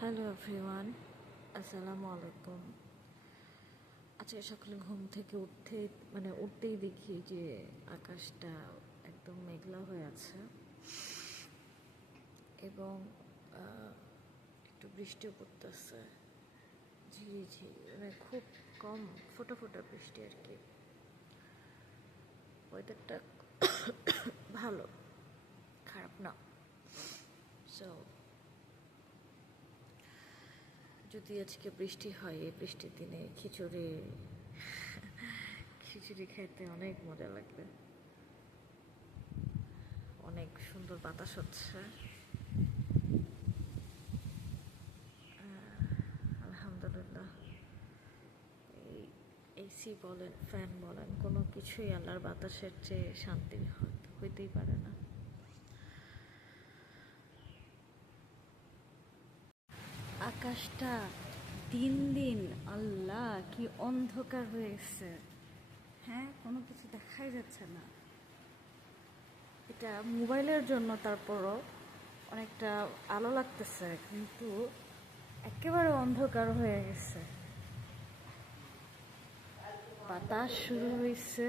Hello everyone, আসসালামু আলাইকুম। আজকে সকালে ঘুম থেকে উঠতেই দেখি যে আকাশটা একদম মেঘলা হয়ে আছে এবং একটু বৃষ্টিও পড়তেছে, ঝিরিঝিরি, খুব কম ফোঁটা ফোঁটা বৃষ্টি আর কি। ওয়েদারটা ভালো, খারাপ না। সো যদি আজকে বৃষ্টি হয়, এই বৃষ্টির দিনে খিচুড়ি খিচুড়ি খেতে অনেক মজা লাগবে। অনেক সুন্দর বাতাস হচ্ছে, আলহামদুলিল্লাহ। এই এসি বলেন, ফ্যান বলেন, কোনো কিছুই আল্লাহর বাতাসের চেয়ে শান্তির হইতেই পারে না। আকাশটা দিন দিন আল্লাহ কি অন্ধকার হয়ে গেছে। হ্যাঁ, কোনো কিছু দেখাই যাচ্ছে না। এটা মোবাইলের জন্য তারপরও অনেকটা আলো লাগতেছে, কিন্তু একেবারে অন্ধকার হয়ে গেছে। বাতাস শুরু হয়েছে,